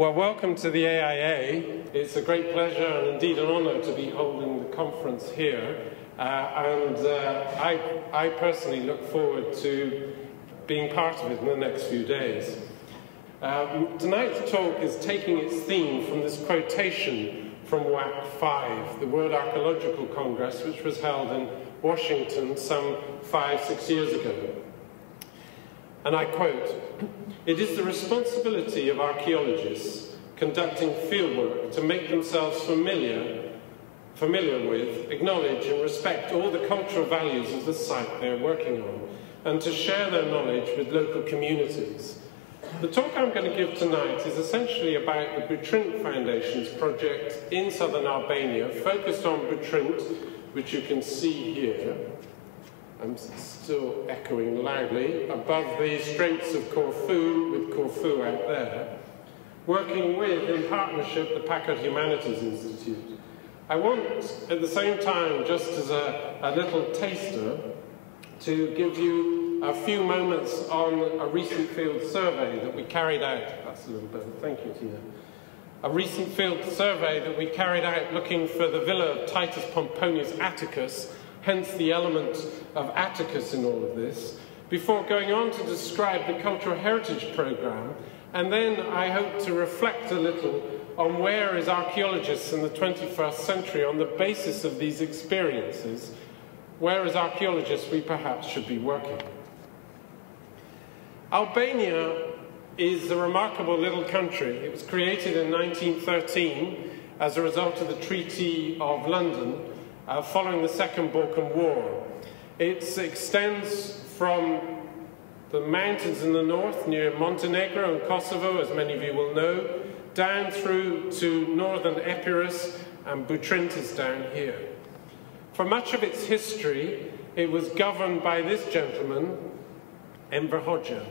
Well, welcome to the AIA. It's a great pleasure and indeed an honor to be holding the conference here. I personally look forward to being part of it in the next few days. Tonight's talk is taking its theme from this quotation from WAC 5, the World Archaeological Congress, which was held in Washington some 5-6 years ago. And I quote, "It is the responsibility of archaeologists conducting fieldwork to make themselves familiar with, acknowledge and respect all the cultural values of the site they're working on, and to share their knowledge with local communities." The talk I'm going to give tonight is essentially about the Butrint Foundation's project in southern Albania, focused on Butrint, which you can see here. I'm still echoing loudly, above the Straits of Corfu, with Corfu out there, working with, in partnership, the Packard Humanities Institute. I want, at the same time, just as a little taster, to give you a few moments on a recent field survey that we carried out. That's a little better, thank you, Tina. A recent field survey that we carried out looking for the villa of Titus Poponius Atticus, hence the element of Atticus in all of this, before going on to describe the Cultural Heritage Programme, and then I hope to reflect a little on where as archaeologists in the 21st century, on the basis of these experiences, where as archaeologists we perhaps should be working. Albania is a remarkable little country. It was created in 1913 as a result of the Treaty of London, following the Second Balkan War. It extends from the mountains in the north near Montenegro and Kosovo, as many of you will know, down through to northern Epirus, and Butrint is down here. For much of its history, it was governed by this gentleman, Enver Hoxha.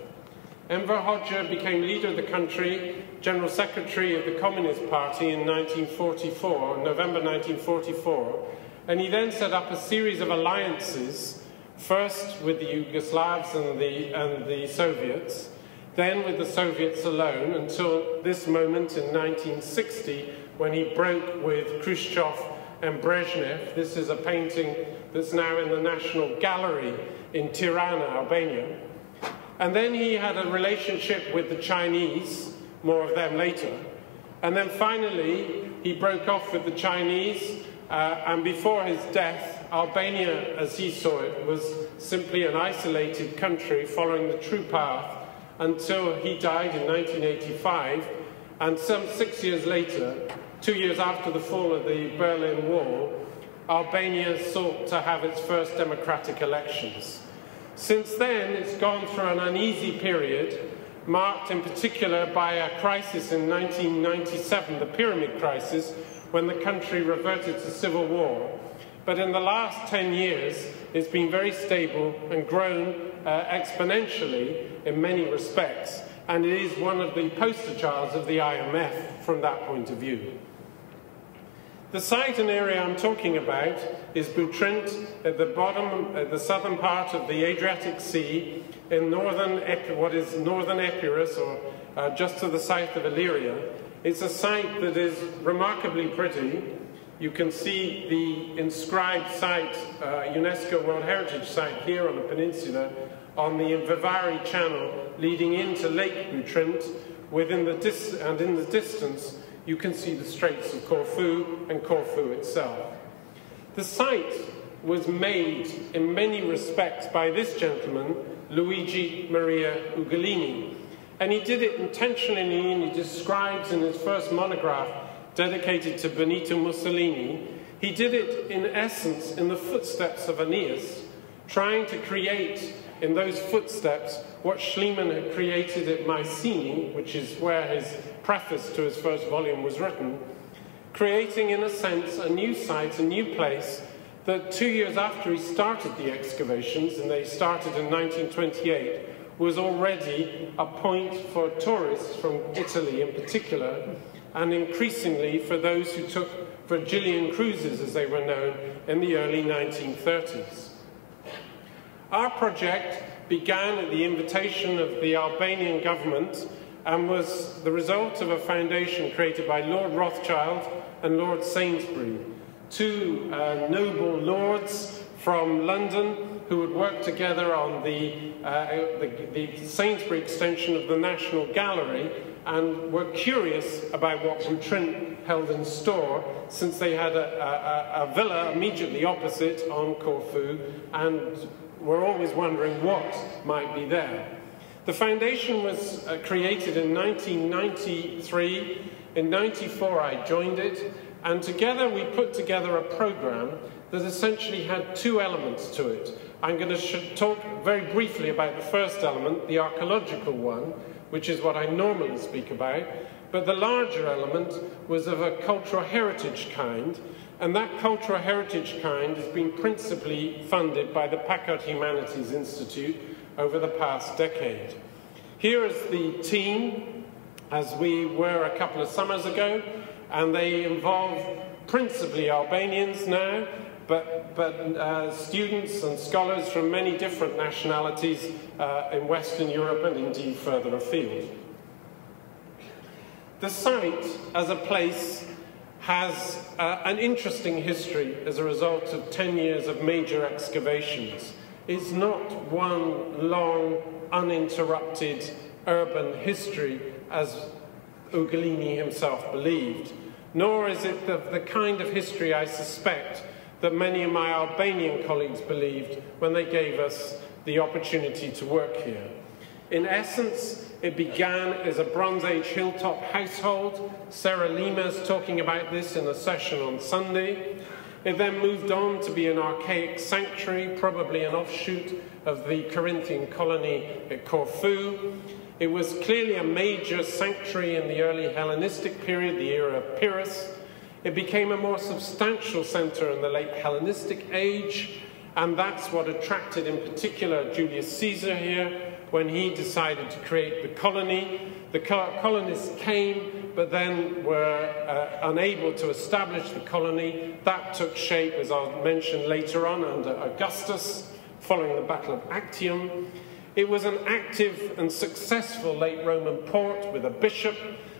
Enver Hoxha became leader of the country, General Secretary of the Communist Party in 1944, November 1944, and he then set up a series of alliances, first with the Yugoslavs and the Soviets, then with the Soviets alone, until this moment in 1960, when he broke with Khrushchev and Brezhnev. This is a painting that's now in the National Gallery in Tirana, Albania. And then he had a relationship with the Chinese, more of them later. And then finally, he broke off with the Chinese, and before his death, Albania, as he saw it, was simply an isolated country following the true path until he died in 1985. And some 6 years later, 2 years after the fall of the Berlin Wall, Albania sought to have its first democratic elections. Since then, it's gone through an uneasy period, marked in particular by a crisis in 1997, the Pyramid Crisis, when the country reverted to civil war. But in the last 10 years, it's been very stable and grown exponentially in many respects, and it is one of the poster childs of the IMF from that point of view. The site and area I'm talking about is Butrint at the bottom, at the southern part of the Adriatic Sea, in what is northern Epirus, or just to the south of Illyria. It's a site that is remarkably pretty. You can see the inscribed site, UNESCO World Heritage Site here on the peninsula, on the Vivari Channel leading into Lake Butrint. In the distance, you can see the Straits of Corfu and Corfu itself. The site was made in many respects by this gentleman, Luigi Maria Ugolini. And he did it intentionally, and he describes in his first monograph dedicated to Benito Mussolini, he did it in essence in the footsteps of AENEAS, trying to create in those footsteps what Schliemann had created at Mycenae, which is where his preface to his first volume was written, creating in a sense a new site, a new place that 2 years after he started the excavations, and they started in 1928, was already a point for tourists from Italy in particular, and increasingly for those who took Virgilian cruises, as they were known, in the early 1930s. Our project began at the invitation of the Albanian government and was the result of a foundation created by Lord Rothschild and Lord Sainsbury, two noble lords from London who would work together on the Sainsbury extension of the National Gallery, and were curious about what Butrint held in store, since they had a villa immediately opposite on Corfu, and were always wondering what might be there. The foundation was created in 1993. In 94 I joined it, and together we put together a program that essentially had two elements to it. I'm going to talk very briefly about the first element, the archaeological one, which is what I normally speak about, but the larger element was of a cultural heritage kind, and that cultural heritage kind has been principally funded by the Packard Humanities Institute over the past decade. Here is the team, as we were a couple of summers ago, and they involve principally Albanians now, but students and scholars from many different nationalities in Western Europe and indeed further afield. The site as a place has an interesting history as a result of 10 years of major excavations. It's not one long, uninterrupted urban history as UGOLINI himself believed, nor is it the kind of history I suspect that many of my Albanian colleagues believed when they gave us the opportunity to work here. In essence, it began as a Bronze Age hilltop household. Sarah Lima's talking about this in a session on Sunday. It then moved on to be an archaic sanctuary, probably an offshoot of the Corinthian colony at Corfu. It was clearly a major sanctuary in the early Hellenistic period, the era of Pyrrhus. It became a more substantial center in the late Hellenistic age, and that's what attracted in particular Julius Caesar here when he decided to create the colony. The colonists came, but then were unable to establish the colony. That took shape, as I'll mention later on, under Augustus, following the Battle of Actium. It was an active and successful late Roman port with a bishop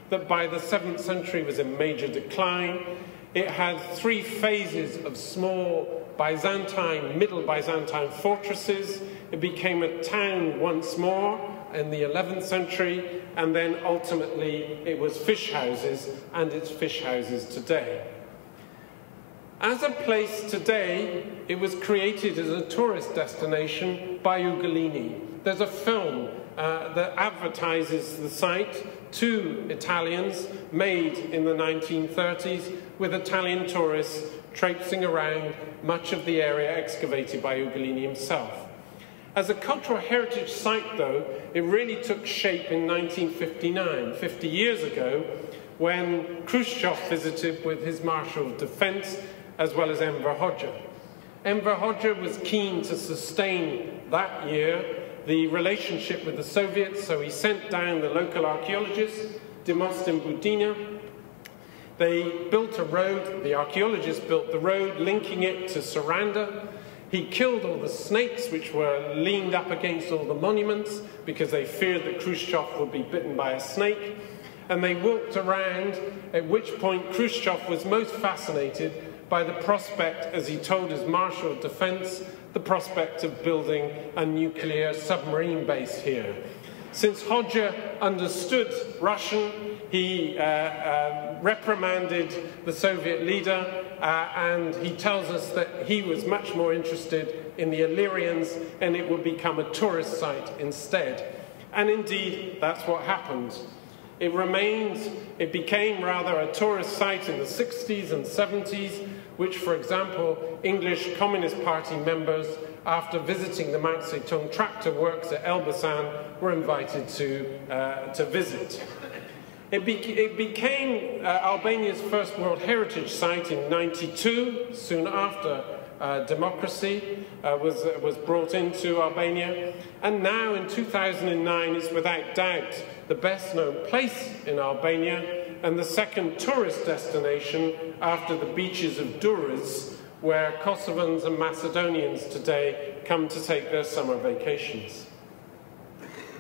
that by the 7th century was in major decline. It had 3 phases of small Byzantine, Middle Byzantine fortresses. It became a town once more in the 11th century, and then ultimately it was fish houses, and it's fish houses today. As a place today, it was created as a tourist destination by UGOLINI. There's a film that advertises the site to Italians, made in the 1930s, with Italian tourists traipsing around much of the area excavated by UGOLINI himself. As a cultural heritage site, though, it really took shape in 1959, 50 years ago, when Khrushchev visited with his Marshal of Defense, as well as Enver Hoxha. Enver Hoxha was keen to sustain that year the relationship with the Soviets, so he sent down the local archaeologists, Demostin Budina. They built a road, the archaeologists built the road, linking it to Saranda. He killed all the snakes which were leaned up against all the monuments because they feared that Khrushchev would be bitten by a snake. And they walked around, at which point Khrushchev was most fascinated by the prospect, as he told his Marshal of Defense, the prospect of building a nuclear submarine base here. Since Hoxha understood Russian, he reprimanded the Soviet leader, and he tells us that he was much more interested in the Illyrians, and it would become a tourist site instead. And indeed, that's what happened. It became rather a tourist site in the 60s and 70s, which, for example, English Communist Party members, after visiting the Mao Zedong tractor works at Elbasan, were invited to visit. It became Albania's first World Heritage Site in '92, soon after democracy was brought into Albania. And now, in 2009, it's without doubt the best-known place in Albania and the second tourist destination after the beaches of Durrës, where Kosovans and Macedonians today come to take their summer vacations.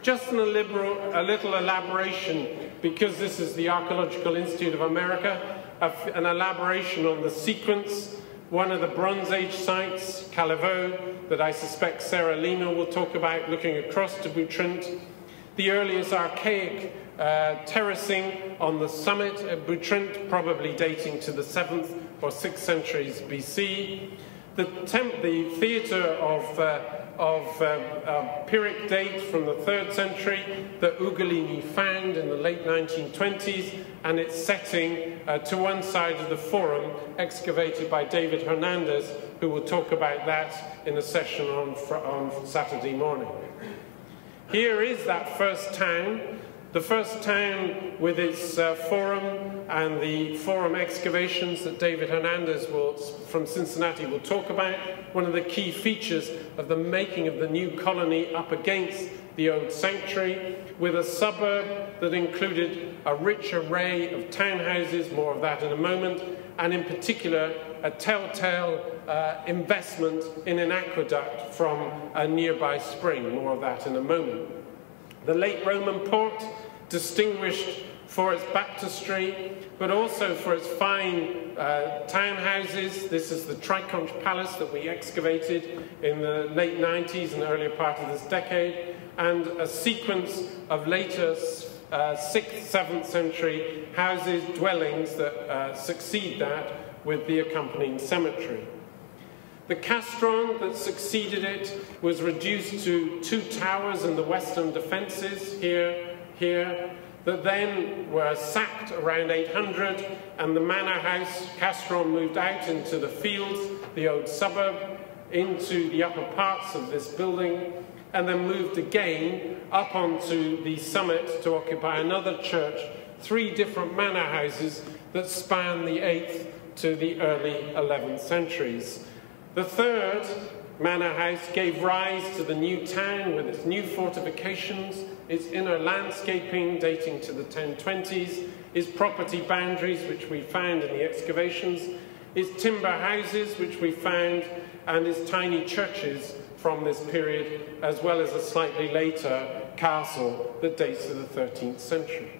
Just a little elaboration, because this is the Archaeological Institute of America, an elaboration on the sequence. One of the Bronze Age sites, Calivo, that I suspect Sarah Lima will talk about, looking across to Butrint. The earliest archaic terracing on the summit at Butrint, probably dating to the 7th or 6th centuries BC. The theatre of Pyrrhic date from the 3rd century that UGOLINI found in the late 1920s, and its setting to one side of the forum, excavated by David Hernandez, who will talk about that in a session on Saturday morning. Here is that first town, the first town with its forum and the forum excavations that David Hernandez from Cincinnati will talk about. One of the key features of the making of the new colony up against the old sanctuary, with a suburb that included a rich array of townhouses, more of that in a moment, and in particular a telltale investment in an aqueduct from a nearby spring, more of that in a moment. The late Roman port, distinguished for its baptistry, but also for its fine townhouses. This is the Triconch Palace that we excavated in the late 90s and earlier part of this decade, and a sequence of later 6th, 7th century houses, dwellings that succeed that with the accompanying cemetery. The castron that succeeded it was reduced to 2 towers in the western defences, here, that then were sacked around 800, and the manor house castron moved out into the fields, the old suburb, into the upper parts of this building, and then moved again up onto the summit to occupy another church, 3 different manor houses that span the 8th to the early 11th centuries. The 3rd manor house gave rise to the new town with its new fortifications, its inner landscaping dating to the 1020s, its property boundaries, which we found in the excavations, its timber houses, which we found, and its tiny churches from this period, as well as a slightly later castle that dates to the 13th century.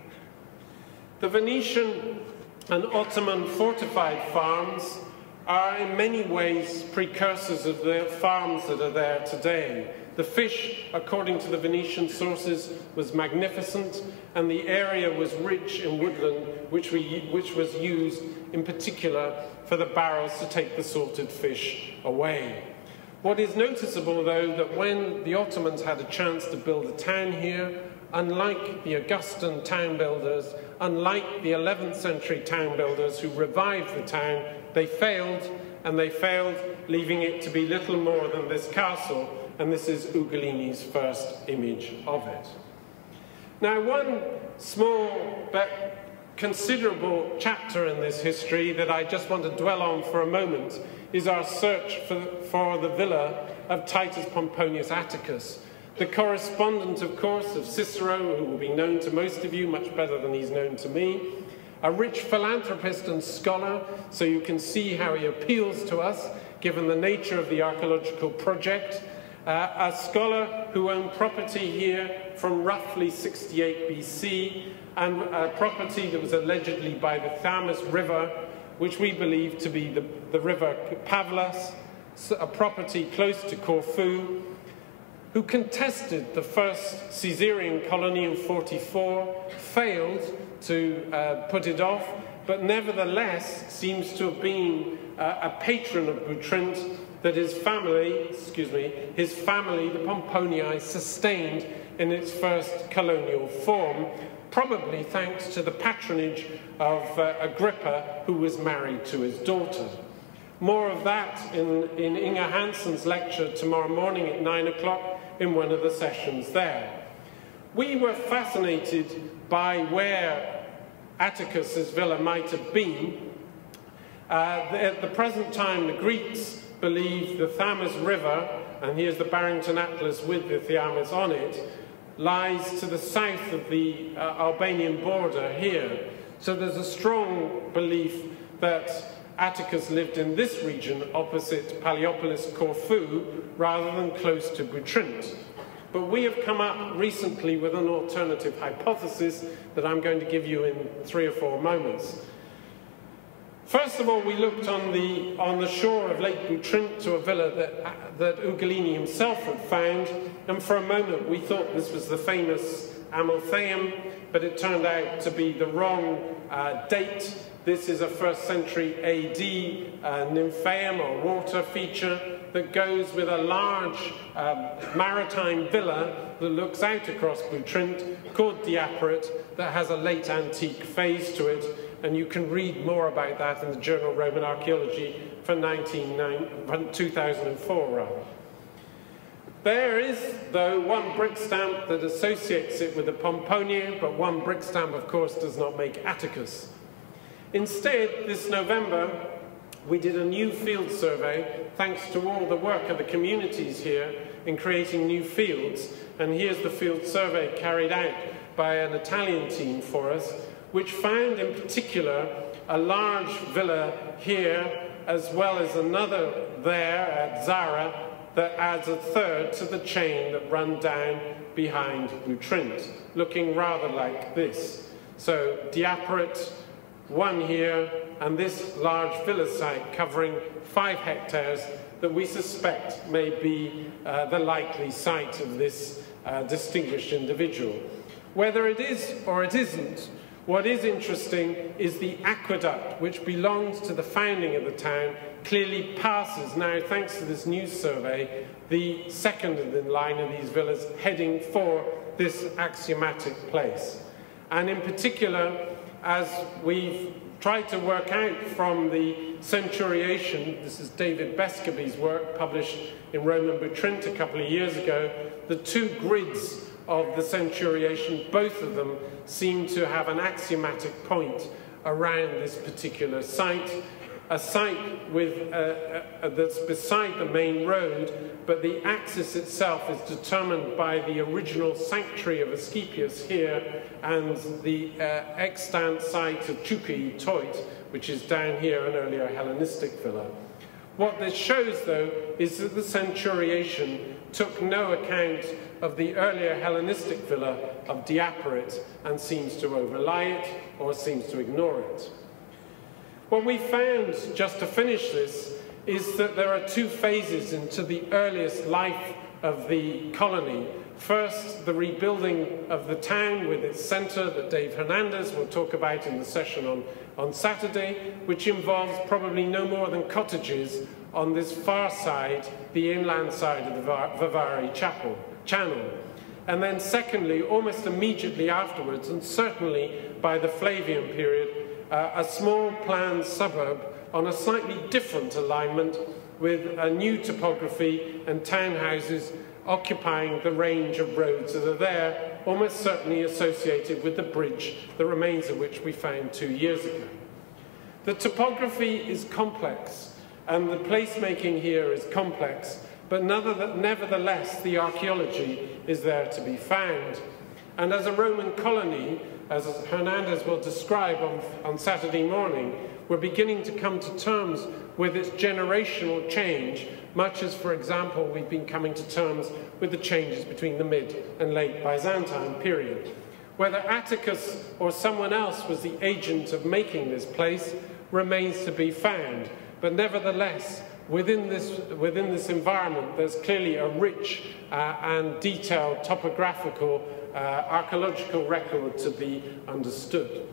The Venetian and Ottoman fortified farms are in many ways precursors of the farms that are there today. The fish, according to the Venetian sources, was magnificent, and the area was rich in woodland, which was used in particular for the barrows to take the salted fish away. What is noticeable, though, that when the Ottomans had a chance to build a town here, unlike the Augustan town builders, unlike the 11th century town builders who revived the town, they failed, and they failed, leaving it to be little more than this castle, and this is UGOLINI's first image of it. Now, one small but considerable chapter in this history that I just want to dwell on for a moment is our search for the villa of Titus Pomponius Atticus, the correspondent, of course, of Cicero, who will be known to most of you much better than he's known to me, a rich philanthropist and scholar, so you can see how he appeals to us, given the nature of the archaeological project, a scholar who owned property here from roughly 68 BC, and a property that was allegedly by the Thames River, which we believe to be the river Pavlas, a property close to Corfu, who contested the first Caesarean colony in 44, failed to put it off, but nevertheless seems to have been a patron of Butrint that his family, the Pomponii, sustained in its first colonial form, probably thanks to the patronage of Agrippa, who was married to his daughter. More of that in Inga Hansen's lecture tomorrow morning at 9 o'clock in one of the sessions there. We were fascinated by where Atticus's villa might have been. At the present time, the Greeks believe the Thames River, and here's the Barrington Atlas with the Thames on it, lies to the south of the Albanian border here. So there's a strong belief that Atticus lived in this region opposite Paliopolis, Corfu, rather than close to Butrint. but we have come up recently with an alternative hypothesis that I'm going to give you in 3 or 4 moments. First of all, we looked on the shore of Lake Butrint to a villa that UGOLINI himself had found, and for a moment we thought this was the famous Amaltheum, but it turned out to be the wrong date. This is a 1st century AD nymphaeum or water feature that goes with a large maritime villa that looks out across Butrint called Diaporit that has a late antique phase to it, and you can read more about that in the journal Roman Archaeology for 2004 rather. There is, though, one brick stamp that associates it with the Pomponii, but one brick stamp, of course, does not make Atticus. Instead, this November, we did a new field survey, thanks to all the work of the communities here in creating new fields. And here's the field survey carried out by an Italian team for us, which found in particular a large villa here, as well as another there at Zara, that adds a 3rd to the chain that run down behind Butrint, looking rather like this. So Diaporit, one here, and this large villa site covering 5 hectares that we suspect may be the likely site of this distinguished individual. Whether it is or it isn't, what is interesting is the aqueduct, which belongs to the founding of the town, clearly passes now, thanks to this new survey, the second in line of these villas heading for this axiomatic place. And in particular, as we've tried to work out from the centuriation, this is David Bescaby's work published in Roman Butrint a couple of years ago, the 2 grids of the centuriation, both of them seem to have an axiomatic point around this particular site, a site with, that's beside the main road, but the axis itself is determined by the original sanctuary of Asclepius here and the extant site of Chouki Toit, which is down here, an earlier Hellenistic villa. What this shows, though, is that the centuriation took no account of the earlier Hellenistic villa of Diaporit and seems to overlie it or seems to ignore it. What we found, just to finish this, is that there are 2 phases into the earliest life of the colony. First, the rebuilding of the town with its centre that Dave Hernandez will talk about in the session on Saturday, which involves probably no more than cottages on this far side, the inland side of the Vivari Channel. And then secondly, almost immediately afterwards, and certainly by the Flavian period, a small planned suburb on a slightly different alignment with a new topography and townhouses occupying the range of roads that are there, almost certainly associated with the bridge, the remains of which we found 2 years ago. The topography is complex, and the placemaking here is complex, but nevertheless, the archaeology is there to be found. And as a Roman colony, as Hernandez will describe on Saturday morning, we're beginning to come to terms with its generational change, much as, for example, we've been coming to terms with the changes between the mid and late Byzantine period. Whether Atticus or someone else was the agent of making this place remains to be found, but nevertheless, within this environment, there's clearly a rich and detailed topographical archaeological record to be understood.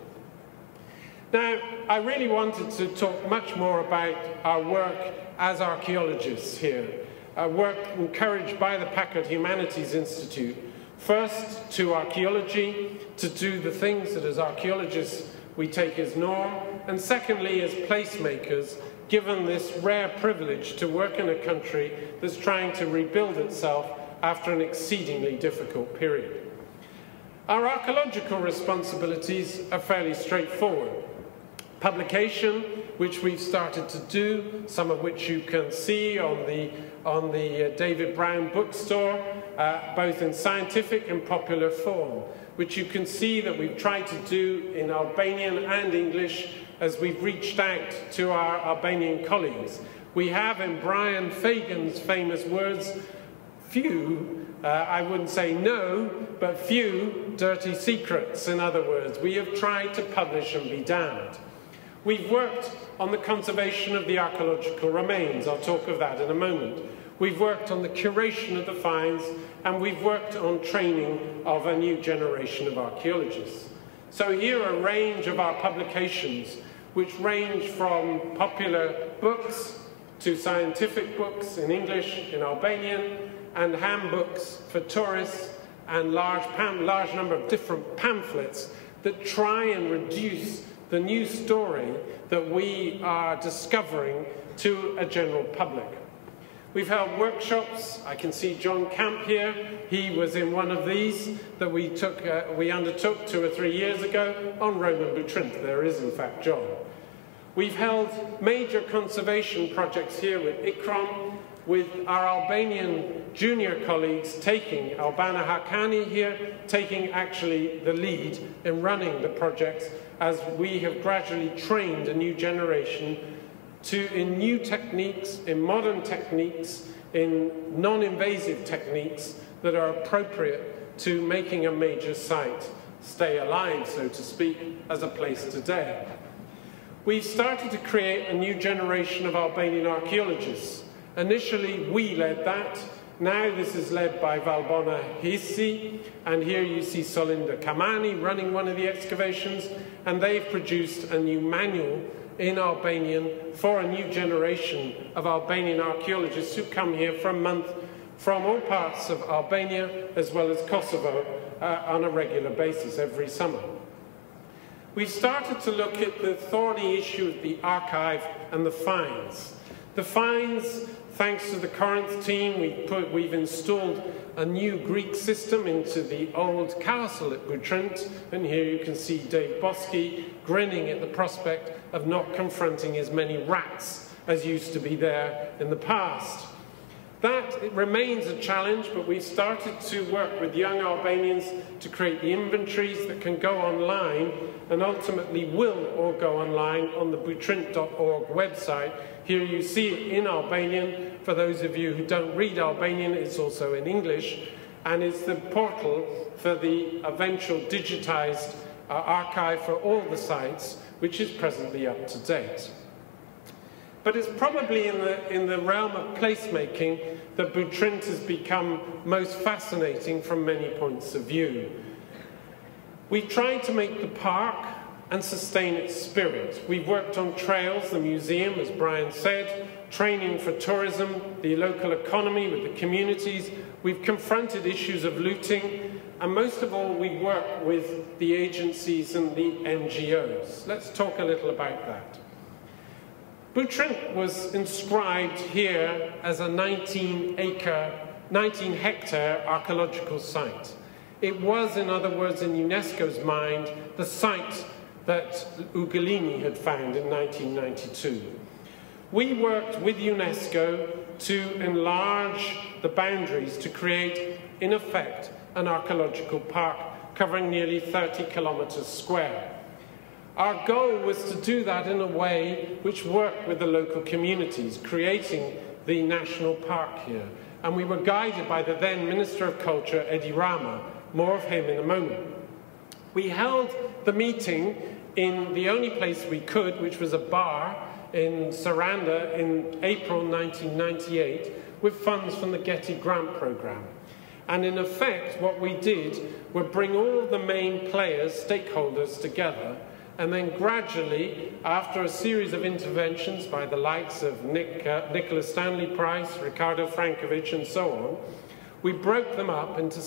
Now, I really wanted to talk much more about our work as archaeologists here, work encouraged by the Packard Humanities Institute, first to archaeology, to do the things that as archaeologists we take as norm, and secondly as placemakers, given this rare privilege to work in a country that's trying to rebuild itself after an exceedingly difficult period. Our archaeological responsibilities are fairly straightforward. Publication, which we've started to do, some of which you can see on the David Brown bookstore, both in scientific and popular form, which you can see that we've tried to do in Albanian and English as we've reached out to our Albanian colleagues. We have, in Brian Fagan's famous words, few I wouldn't say no, but few dirty secrets, in other words. We have tried to publish and be damned. We've worked on the conservation of the archaeological remains. I'll talk of that in a moment. We've worked on the curation of the finds, and we've worked on training of a new generation of archaeologists. So here are a range of our publications, which range from popular books to scientific books in English, in Albanian, and handbooks for tourists, and large number of different pamphlets that try and reduce the new story that we are discovering to a general public. We've held workshops. I can see John Camp here. He was in one of these that we undertook 2 or 3 years ago on Roman Butrint. There is, in fact, John. We've held major conservation projects here with ICROM, with our Albanian junior colleagues taking, Albana Hakani here, taking actually the lead in running the projects, as we have gradually trained a new generation in new techniques, in modern techniques, in non-invasive techniques that are appropriate to making a major site stay alive, so to speak, as a place today. We've started to create a new generation of Albanian archaeologists. Initially, we led that. Now this is led by Valbona Hissi, and here you see Solinda Kamani running one of the excavations, and they've produced a new manual in Albanian for a new generation of Albanian archaeologists who come here for a month from all parts of Albania as well as Kosovo on a regular basis every summer. We've started to look at the thorny issue of the archive and the finds. The finds, thanks to the Corinth team, we've installed a new Greek system into the old castle at Butrint, and here you can see Dave Bosky grinning at the prospect of not confronting as many rats as used to be there in the past. It remains a challenge, but we've started to work with young Albanians to create the inventories that can go online and ultimately will all go online on the butrint.org website. Here you see it in Albanian. For those of you who don't read Albanian, it's also in English, and it's the portal for the eventual digitized archive for all the sites, which is presently up to date. But it's probably in the realm of placemaking that Butrint has become most fascinating from many points of view. We've tried to make the park and sustain its spirit. We've worked on trails, the museum, as Brian said, training for tourism, the local economy with the communities. We've confronted issues of looting, and most of all, we work with the agencies and the NGOs. Let's talk a little about that. Butrint was inscribed here as a 19-hectare archaeological site. It was, in other words, in UNESCO's mind, the site that UGOLINI had found in 1992. We worked with UNESCO to enlarge the boundaries to create, in effect, an archaeological park covering nearly 30 kilometers square. Our goal was to do that in a way which worked with the local communities, creating the national park here. And we were guided by the then Minister of Culture, Edi Rama. More of him in a moment. We held the meeting in the only place we could, which was a bar in Saranda in April 1998, with funds from the Getty Grant Programme. And in effect, what we did was bring all the main players, stakeholders together, and then gradually, after a series of interventions by the likes of Nicholas Stanley Price, Ricardo Frankovic, and so on, we broke them up into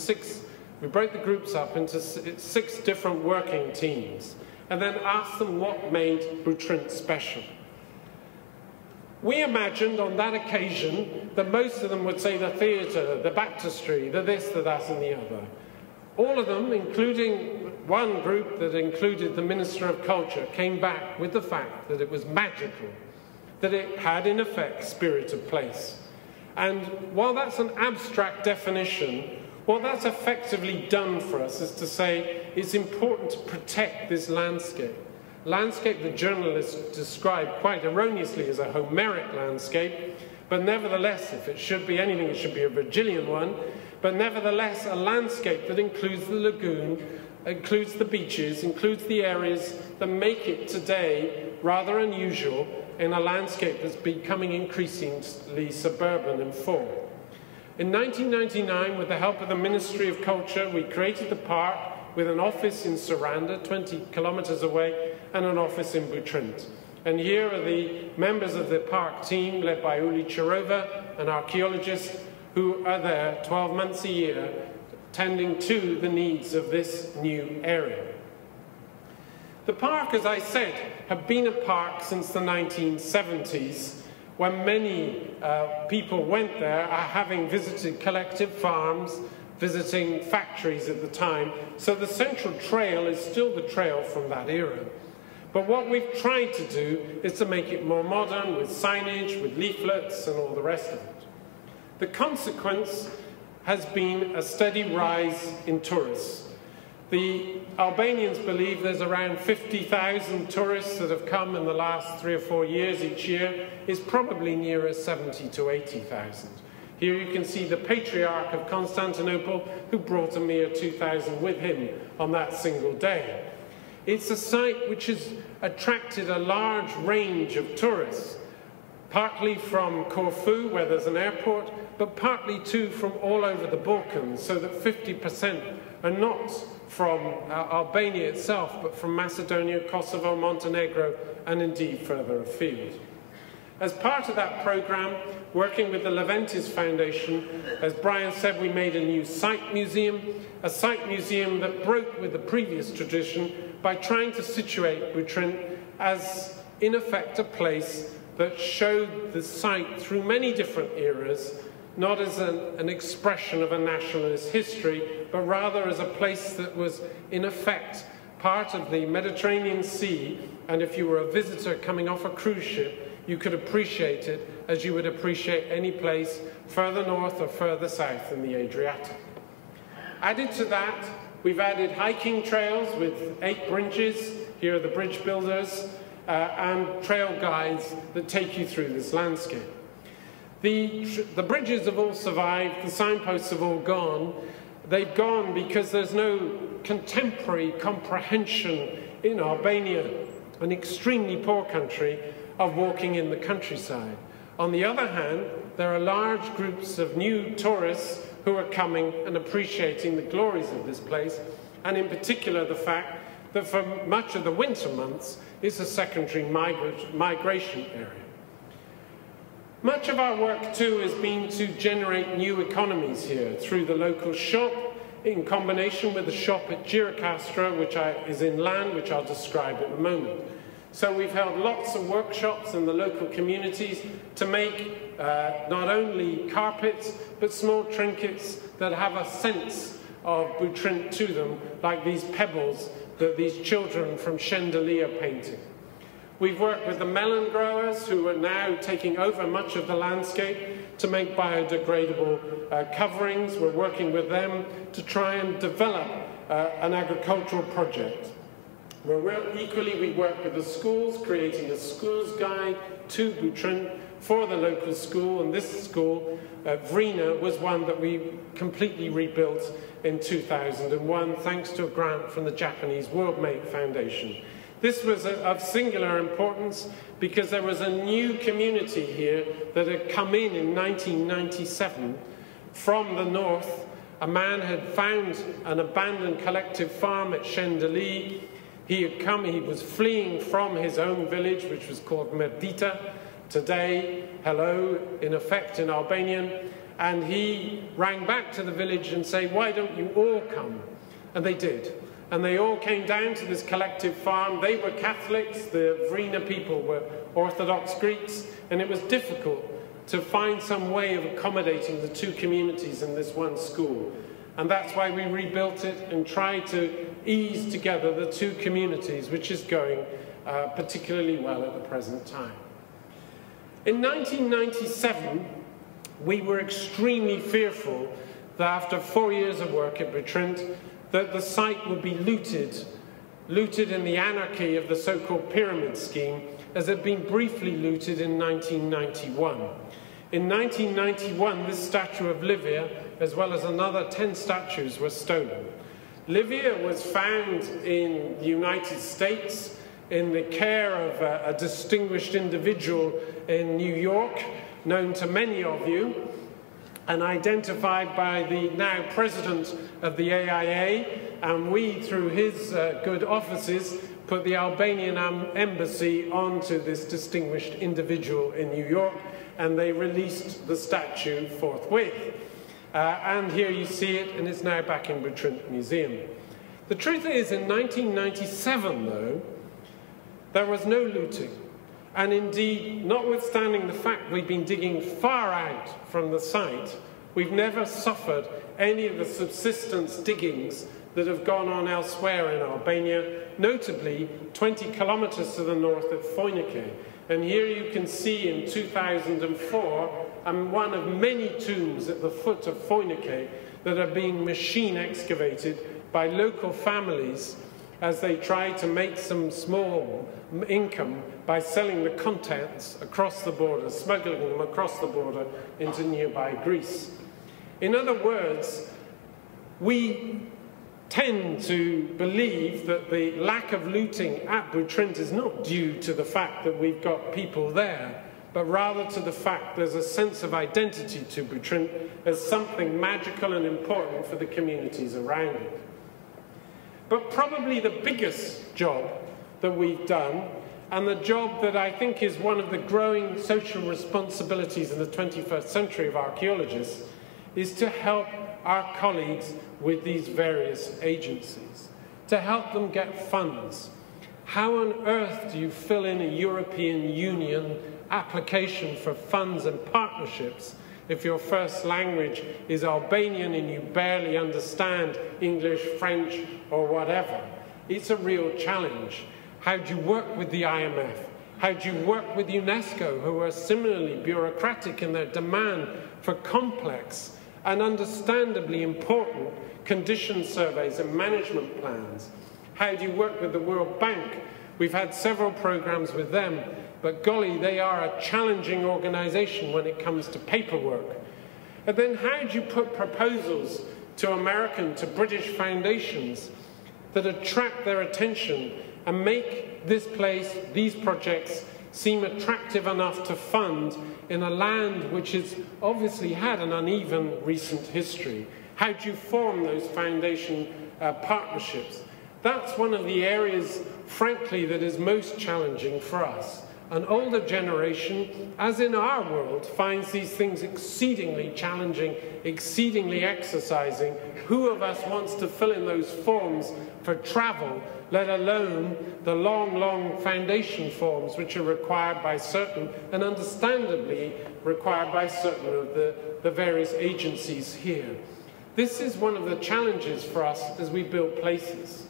we broke the groups up into 6 different working teams, and then asked them what made Butrint special. We imagined on that occasion that most of them would say the theatre, the baptistry, the this, the that, and the other. All of them, including one group that included the Minister of Culture, came back with the fact that it was magical, that it had, in effect, spirit of place. And while that's an abstract definition, what that's effectively done for us is to say it's important to protect this landscape. Landscape the journalists described quite erroneously as a Homeric landscape, but nevertheless, if it should be anything, it should be a Virgilian one. but nevertheless a landscape that includes the lagoon, includes the beaches, includes the areas that make it today rather unusual in a landscape that's becoming increasingly suburban in form. In 1999, with the help of the Ministry of Culture, we created the park with an office in Saranda, 20 kilometers away, and an office in Butrint. And here are the members of the park team, led by Uli Charova, an archaeologist, who are there 12 months a year, tending to the needs of this new area. The park, as I said, had been a park since the 1970s, when many people went there, having visited collective farms, visiting factories at the time. So the central trail is still the trail from that era. But what we've tried to do is to make it more modern, with signage, with leaflets, and all the rest of it. The consequence has been a steady rise in tourists. The Albanians believe there's around 50,000 tourists that have come in the last 3 or 4 years each year. It's probably nearer 70 to 80,000. Here you can see the Patriarch of Constantinople, who brought a mere 2,000 with him on that single day. It's a site which has attracted a large range of tourists, partly from Corfu, where there's an airport, but partly too from all over the Balkans, so that 50% are not from Albania itself, but from Macedonia, Kosovo, Montenegro, and indeed further afield. As part of that program, working with the Butrint Foundation, as Brian said, we made a new site museum that broke with the previous tradition by trying to situate Butrint as, in effect, a place that showed the site through many different eras, not as an expression of a nationalist history, but rather as a place that was, in effect, part of the Mediterranean Sea, and if you were a visitor coming off a cruise ship, you could appreciate it as you would appreciate any place further north or further south in the Adriatic. Added to that, we've added hiking trails with 8 bridges. Here are the bridge builders, and trail guides that take you through this landscape. The bridges have all survived, the signposts have all gone. They've gone because there's no contemporary comprehension in Albania, an extremely poor country, of walking in the countryside. On the other hand, there are large groups of new tourists who are coming and appreciating the glories of this place, and in particular the fact that for much of the winter months, it's a secondary migration area. Much of our work, too, has been to generate new economies here through the local shop, in combination with the shop at Girocastra, which is inland, which I'll describe in a moment. So we've held lots of workshops in the local communities to make not only carpets, but small trinkets that have a sense of Butrint to them, like these pebbles that these children from Chandelier painted. We've worked with the melon growers who are now taking over much of the landscape to make biodegradable coverings. We're working with them to try and develop an agricultural project. Equally, we work with the schools, creating a schools guide to Butrint for the local school, and this school, Vrina, was one that we completely rebuilt in 2001, thanks to a grant from the Japanese WorldMate Foundation. This was of singular importance because there was a new community here that had come in 1997 from the north. A man had found an abandoned collective farm at Chandelier. He had come, he was fleeing from his own village, which was called Merdita, today, hello, in effect in Albanian, and he rang back to the village and said, why don't you all come? And they did. And they all came down to this collective farm. They were Catholics, the Vrina people were Orthodox Greeks, and it was difficult to find some way of accommodating the two communities in this one school. And that's why we rebuilt it and tried to ease together the two communities, which is going particularly well at the present time. In 1997, we were extremely fearful that after 4 years of work at Butrint, that the site would be looted in the anarchy of the so-called pyramid scheme, as it had been briefly looted in 1991. In 1991, this statue of Livia as well as another 10 statues were stolen. Livia was found in the United States in the care of a distinguished individual in New York, known to many of you, and identified by the now president of the AIA, and we, through his good offices, put the Albanian embassy onto this distinguished individual in New York, and they released the statue forthwith. And here you see it, and it's now back in Butrint Museum. The truth is, in 1997, though, there was no looting. And indeed, notwithstanding the fact we've been digging far out from the site, we've never suffered any of the subsistence diggings that have gone on elsewhere in Albania, notably 20 kilometers to the north at Foinike. And here you can see in 2004, one of many tombs at the foot of Foinike that are being machine excavated by local families as they try to make some small income by selling the contents across the border, smuggling them across the border into nearby Greece. In other words, we tend to believe that the lack of looting at Butrint is not due to the fact that we've got people there, but rather to the fact there's a sense of identity to Butrint as something magical and important for the communities around it. But probably the biggest job that we've done, and the job that I think is one of the growing social responsibilities in the 21st century of archaeologists, is to help our colleagues with these various agencies, to help them get funds. How on earth do you fill in a European Union application for funds and partnerships if your first language is Albanian and you barely understand English, French, or whatever? It's a real challenge. How do you work with the IMF? How do you work with UNESCO, who are similarly bureaucratic in their demand for complex and understandably important condition surveys and management plans? How do you work with the World Bank? We've had several programs with them, but golly, they are a challenging organization when it comes to paperwork. And then how do you put proposals to American, to British foundations that attract their attention and make this place, these projects, seem attractive enough to fund in a land which has obviously had an uneven recent history? How do you form those foundation partnerships? That's one of the areas, frankly, that is most challenging for us. An older generation, as in our world, finds these things exceedingly challenging, exceedingly exercising. Who of us wants to fill in those forms for travel, let alone the long, long foundation forms which are required by certain, and understandably required by certain of the various agencies here? This is one of the challenges for us as we build places.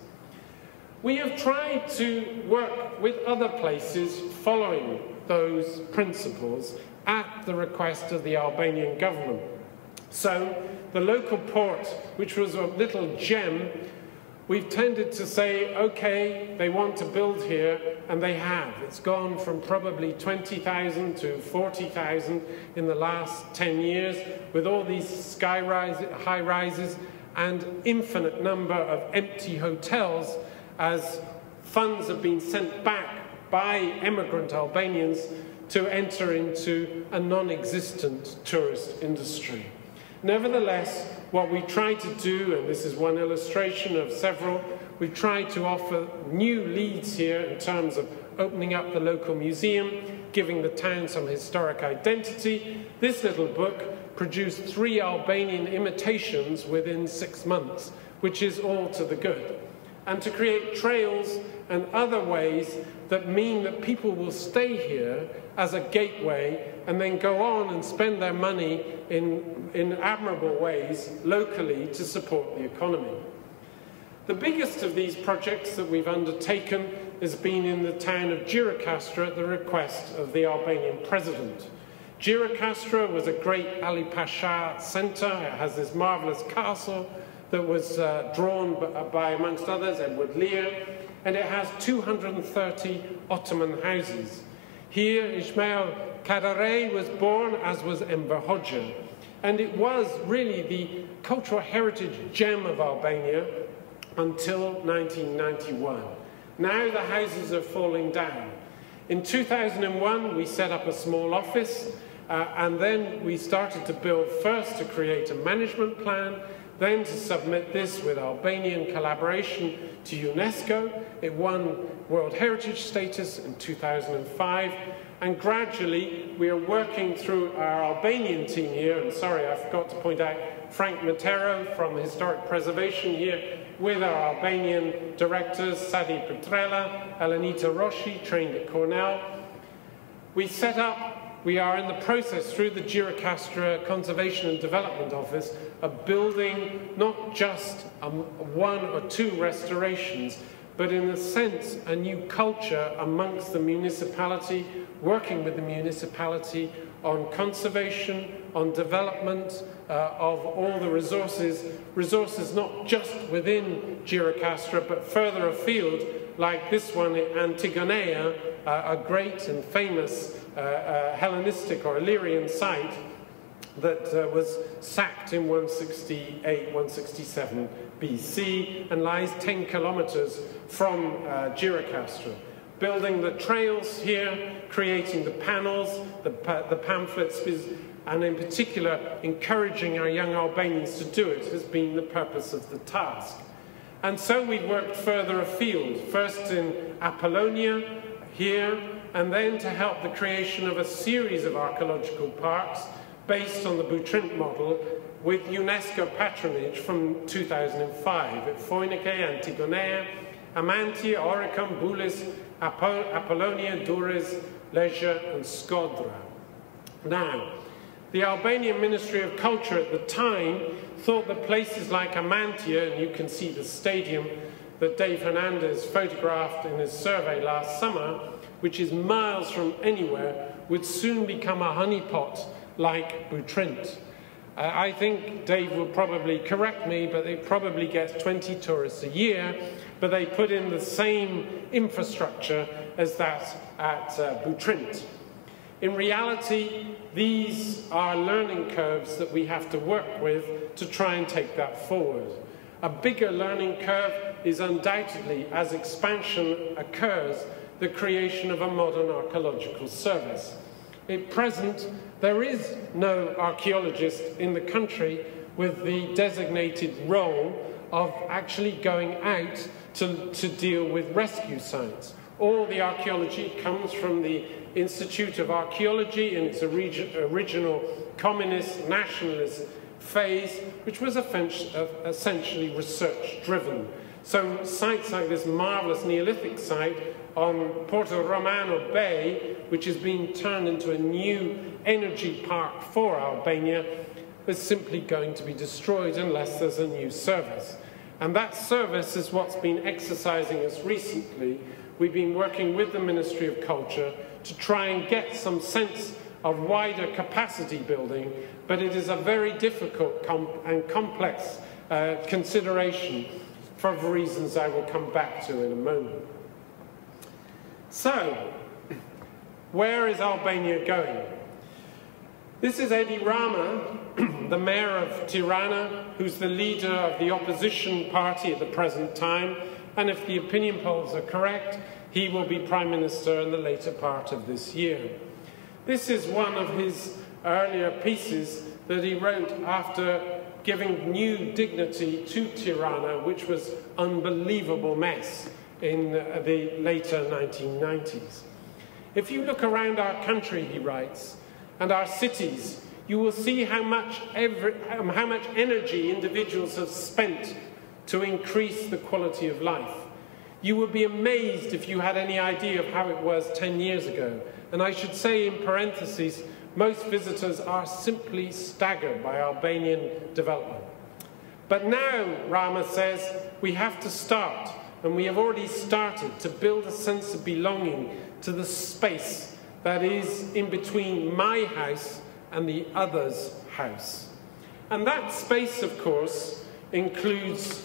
We have tried to work with other places following those principles at the request of the Albanian government. So the local port, which was a little gem, we've tended to say, okay, they want to build here, and they have. It's gone from probably 20,000 to 40,000 in the last 10 years, with all these high rises and infinite number of empty hotels, as funds have been sent back by emigrant Albanians to enter into a non-existent tourist industry. Nevertheless, what we try to do, and this is one illustration of several, we try to offer new leads here in terms of opening up the local museum, giving the town some historic identity. This little book produced 3 Albanian imitations within 6 months, which is all to the good. And to create trails and other ways that mean that people will stay here as a gateway and then go on and spend their money in admirable ways locally to support the economy. The biggest of these projects that we've undertaken has been in the town of Gjirokastra at the request of the Albanian president. Gjirokastra was a great Ali Pasha center. It has this marvelous castle that was drawn by, amongst others, Edward Lear, and it has 230 Ottoman houses. Here, Ismail Kadare was born, as was Enver Hoxha. And it was really the cultural heritage gem of Albania until 1991. Now the houses are falling down. In 2001, we set up a small office, and then we started to build first to create a management plan, then to submit this with Albanian collaboration to UNESCO. It won World Heritage status in 2005, and gradually we are working through our Albanian team here, and sorry, I forgot to point out Frank Matero from Historic Preservation here, with our Albanian directors, Sadi Petrella, Elenita Roshi, trained at Cornell. We are in the process through the Gjirokastra Conservation and Development Office of building not just one or two restorations, but in a sense a new culture amongst the municipality, working with the municipality on conservation, on development of all the resources not just within Gjirokastra, but further afield, like this one in Antigonea, a great and famous Hellenistic or Illyrian site that was sacked in 168, 167 BC and lies 10 kilometers from Gjirokastra. Building the trails here, creating the panels, the pamphlets, and in particular encouraging our young Albanians to do it has been the purpose of the task. And so we worked further afield, first in Apollonia here, and then to help the creation of a series of archaeological parks based on the Butrint model with UNESCO patronage from 2005 at Foinike, Antigonea, Amantia, Oricum, Bulis, Apollonia, Durrës, Leisure, and Skodra. Now, the Albanian Ministry of Culture at the time thought that places like Amantia, and you can see the stadium that Dave Hernandez photographed in his survey last summer, which is miles from anywhere, would soon become a honeypot like Butrint. I think Dave will probably correct me, but they probably get 20 tourists a year, but they put in the same infrastructure as that at Butrint. In reality, these are learning curves that we have to work with to try and take that forward. A bigger learning curve is undoubtedly, as expansion occurs, the creation of a modern archaeological service. At present, there is no archaeologist in the country with the designated role of actually going out to deal with rescue sites. All the archaeology comes from the Institute of Archaeology in its original communist nationalist phase, which was essentially research-driven. So sites like this marvelous Neolithic site on Porto Romano Bay, which is being turned into a new energy park for Albania, is simply going to be destroyed unless there's a new service. And that service is what's been exercising us recently. We've been working with the Ministry of Culture to try and get some sense of wider capacity building, but it is a very difficult and complex consideration for reasons I will come back to in a moment. So, where is Albania going? This is Edi Rama, the mayor of Tirana, who's the leader of the opposition party at the present time, and if the opinion polls are correct, he will be prime minister in the later part of this year. This is one of his earlier pieces that he wrote after giving new dignity to Tirana, which was an unbelievable mess in the later 1990s. If you look around our country, he writes, and our cities, you will see how much energy individuals have spent to increase the quality of life. You would be amazed if you had any idea of how it was 10 years ago. And I should say in parentheses, most visitors are simply staggered by Albanian development. But now, Rama says, we have to start, and we have already started to build a sense of belonging to the space that is in between my house and the other's house. And that space, of course, includes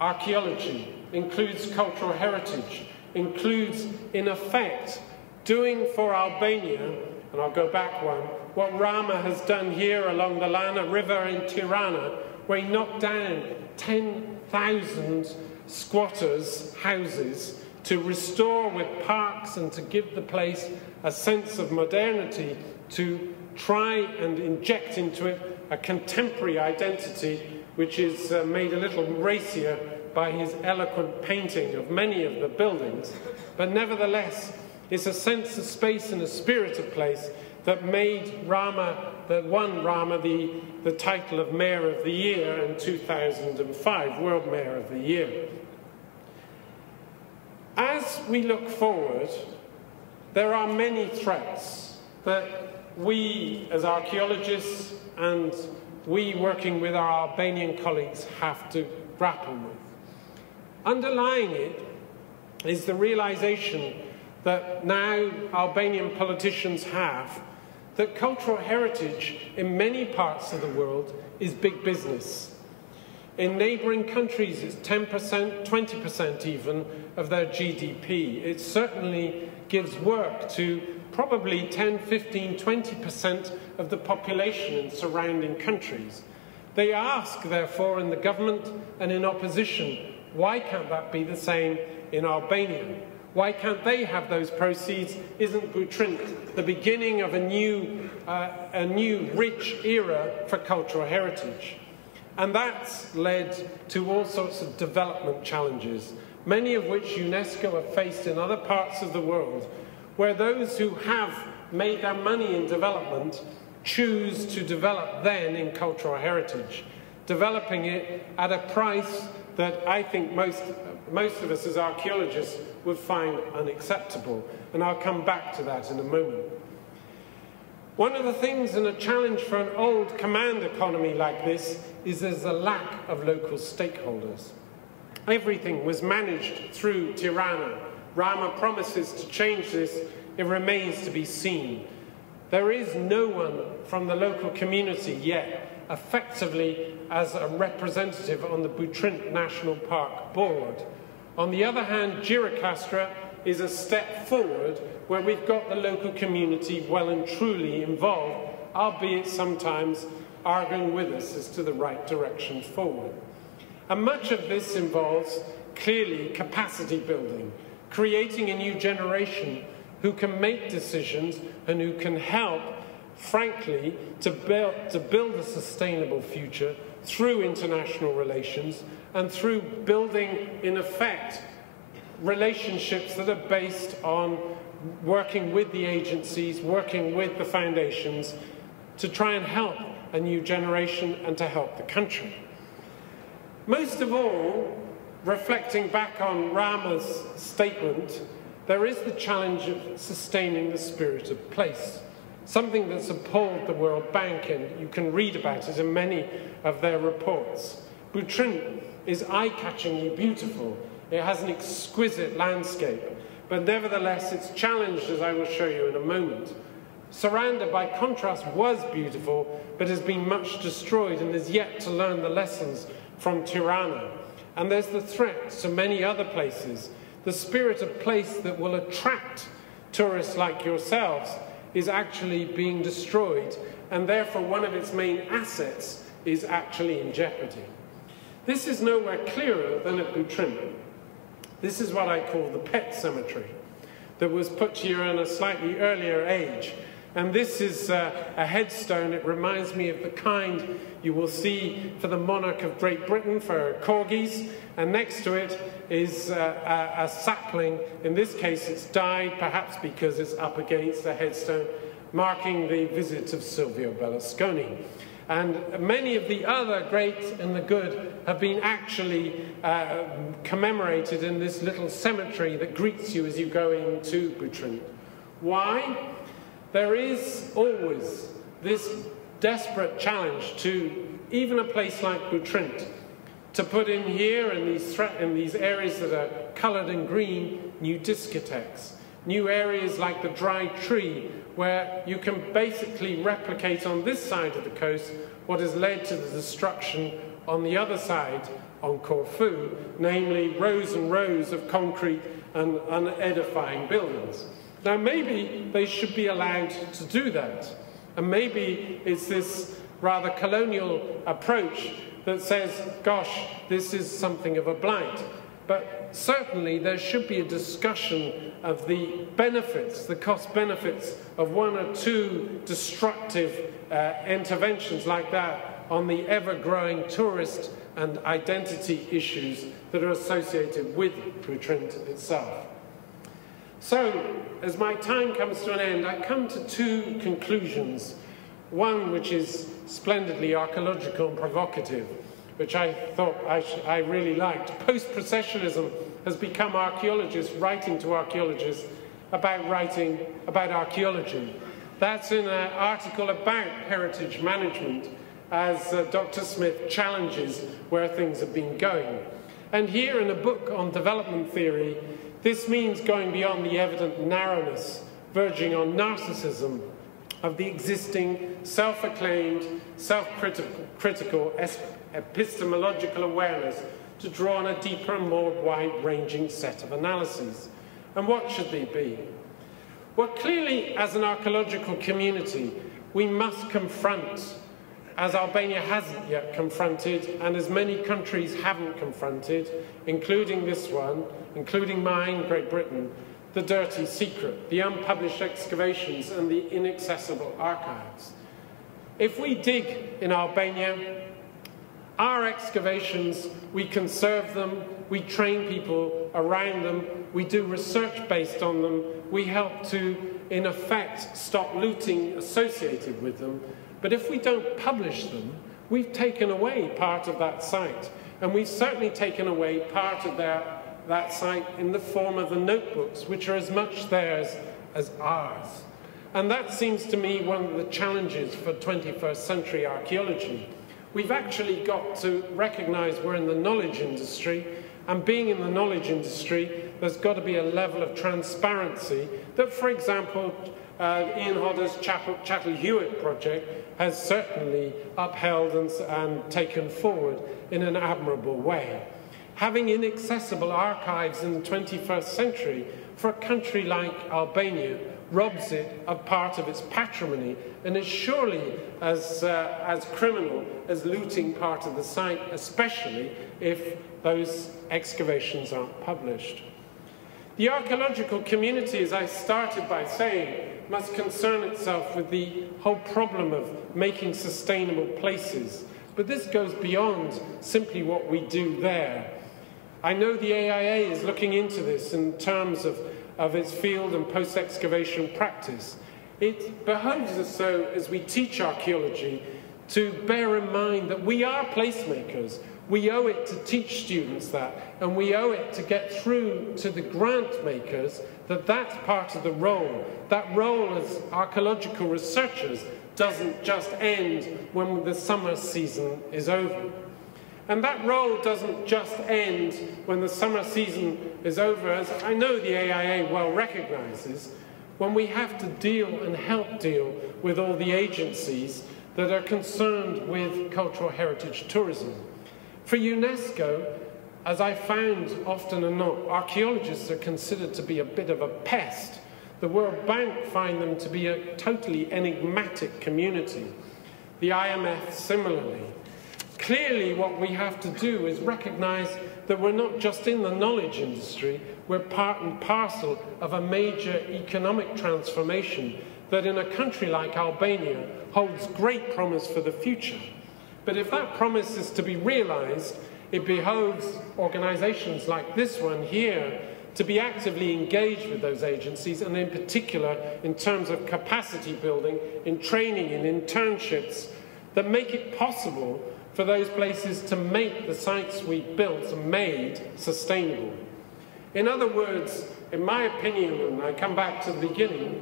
archaeology, includes cultural heritage, includes, in effect, doing for Albania, and I'll go back one, what Rama has done here along the Lana River in Tirana, where he knocked down 10,000 squatters' houses to restore with parks and to give the place a sense of modernity, to try and inject into it a contemporary identity which is made a little racier by his eloquent painting of many of the buildings. But nevertheless, it's a sense of space and a spirit of place that made Rama, that won Rama the title of Mayor of the Year in 2005, World Mayor of the Year. As we look forward, there are many threats that we as archaeologists and we working with our Albanian colleagues have to grapple with. Underlying it is the realization that now Albanian politicians have that cultural heritage in many parts of the world is big business. In neighboring countries, it's 10%, 20% even of their GDP. It certainly gives work to probably 10, 15, 20% of the population in surrounding countries. They ask, therefore, in the government and in opposition, why can't that be the same in Albania? Why can't they have those proceeds? Isn't Butrint the beginning of a new rich era for cultural heritage? And that's led to all sorts of development challenges, many of which UNESCO have faced in other parts of the world, where those who have made their money in development choose to develop then in cultural heritage, developing it at a price that I think most of us as archaeologists would find unacceptable. And I'll come back to that in a moment. One of the things and a challenge for an old command economy like this is there's a lack of local stakeholders. Everything was managed through Tirana. Rama promises to change this. It remains to be seen. There is no one from the local community yet effectively as a representative on the Butrint National Park board. On the other hand, Gjirokastra is a step forward where we've got the local community well and truly involved, albeit sometimes arguing with us as to the right direction forward. And much of this involves clearly capacity building, creating a new generation who can make decisions and who can help, frankly, to build a sustainable future through international relations and through building, in effect, relationships that are based on working with the agencies, working with the foundations to try and help a new generation and to help the country. Most of all, reflecting back on Rama's statement, there is the challenge of sustaining the spirit of place, something that's appalled the World Bank, and you can read about it in many of their reports. Butrint is eye-catchingly beautiful. It has an exquisite landscape, but nevertheless it's challenged, as I will show you in a moment. Saranda, by contrast, was beautiful, but has been much destroyed and is yet to learn the lessons from Tirana. And there's the threat to many other places. The spirit of place that will attract tourists like yourselves is actually being destroyed, and therefore one of its main assets is actually in jeopardy. This is nowhere clearer than at Butrint. This is what I call the pet cemetery that was put here in a slightly earlier age. And this is a headstone. It reminds me of the kind you will see for the monarch of Great Britain, for corgis. And next to it is a sapling. In this case, it's died, perhaps because it's up against a headstone marking the visit of Silvio Berlusconi. And many of the other great and the good have been actually commemorated in this little cemetery that greets you as you go into Butrint. Why? There is always this desperate challenge to even a place like Butrint to put in here in these areas that are coloured in green, new discotheques, new areas like the Dry Tree, where you can basically replicate on this side of the coast what has led to the destruction on the other side on Corfu, namely rows and rows of concrete and unedifying buildings. Now maybe they should be allowed to do that. And maybe it's this rather colonial approach that says, gosh, this is something of a blight. But certainly there should be a discussion of the benefits, the cost benefits of one or two destructive interventions like that on the ever-growing tourist and identity issues that are associated with Butrint itself. So, as my time comes to an end, I come to two conclusions. One which is splendidly archaeological and provocative, which I thought I really liked. Post-processionalism has become archaeologists writing to archaeologists about writing about archaeology. That's in an article about heritage management as Dr. Smith challenges where things have been going. And here in a book on development theory, this means going beyond the evident narrowness, verging on narcissism, of the existing self-acclaimed, self-critical epistemological awareness to draw on a deeper and more wide-ranging set of analyses. And what should they be? Well, clearly, as an archaeological community, we must confront, as Albania hasn't yet confronted, and as many countries haven't confronted, including this one, including mine, Great Britain, the dirty secret, the unpublished excavations and the inaccessible archives. If we dig in Albania, our excavations, we conserve them, we train people around them, we do research based on them, we help to, in effect, stop looting associated with them. But if we don't publish them, we've taken away part of that site. And we've certainly taken away part of that site in the form of the notebooks, which are as much theirs as ours. And that seems to me one of the challenges for 21st century archaeology. We've actually got to recognize we're in the knowledge industry, and being in the knowledge industry, there's got to be a level of transparency that, for example, Ian Hodges' Chattel-Hewitt project has certainly upheld and taken forward in an admirable way. Having inaccessible archives in the 21st century for a country like Albania robs it of part of its patrimony and is surely as criminal as looting part of the site, especially if those excavations aren't published. The archaeological community, as I started by saying, must concern itself with the whole problem of making sustainable places. But this goes beyond simply what we do there. I know the AIA is looking into this in terms of its field and post-excavation practice. It behoves us, so, as we teach archaeology, to bear in mind that we are placemakers. We owe it to teach students that, and we owe it to get through to the grant makers that that's part of the role. That role as archaeological researchers doesn't just end when the summer season is over. And that role doesn't just end when the summer season is over, as I know the AIA well recognizes, when we have to deal and help deal with all the agencies that are concerned with cultural heritage tourism. For UNESCO, as I found often and not, archaeologists are considered to be a bit of a pest. The World Bank find them to be a totally enigmatic community. The IMF similarly. Clearly, what we have to do is recognize that we're not just in the knowledge industry, we're part and parcel of a major economic transformation that in a country like Albania holds great promise for the future. But if that promise is to be realized, it behoves organizations like this one here to be actively engaged with those agencies, and in particular in terms of capacity building, in training, in internships, that make it possible for those places to make the sites we've built and made sustainable. In other words, in my opinion, and I come back to the beginning,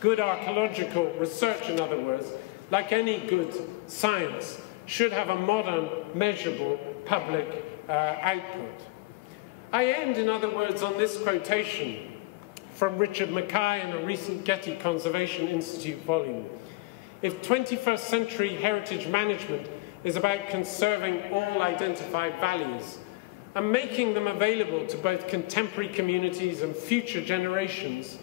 good archaeological research, in other words, like any good science, should have a modern, measurable public output. I end, in other words, on this quotation from Richard Mackay in a recent Getty Conservation Institute volume. If 21st century heritage management is about conserving all identified values and making them available to both contemporary communities and future generations,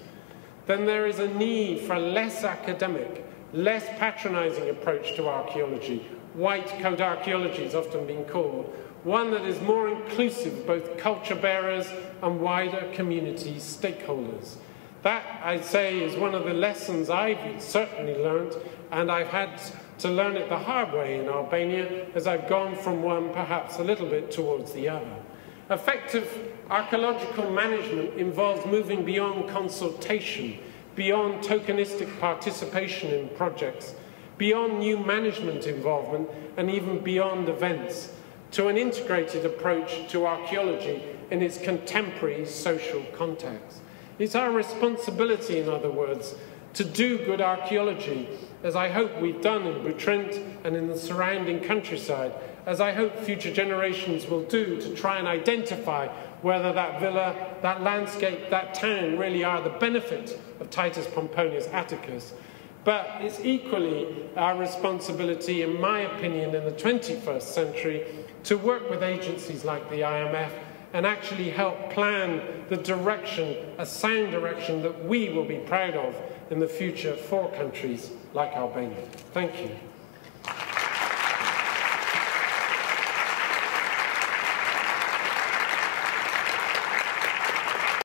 then there is a need for a less academic, less patronizing approach to archaeology. White coat archaeology is often been called. One that is more inclusive of both culture bearers and wider community stakeholders. That, I'd say, is one of the lessons I've certainly learned, and I've had to learn it the hard way in Albania as I've gone from one perhaps a little bit towards the other. Effective archaeological management involves moving beyond consultation, beyond tokenistic participation in projects, beyond new management involvement, and even beyond events, to an integrated approach to archaeology in its contemporary social context. It's our responsibility, in other words, to do good archaeology, as I hope we've done in Butrint and in the surrounding countryside, as I hope future generations will do, to try and identify whether that villa, that landscape, that town really are the benefit of Titus, Poponius, Atticus. But it's equally our responsibility, in my opinion, in the 21st century, to work with agencies like the IMF and actually help plan the direction, a sound direction that we will be proud of in the future for countries like Albania. Thank you.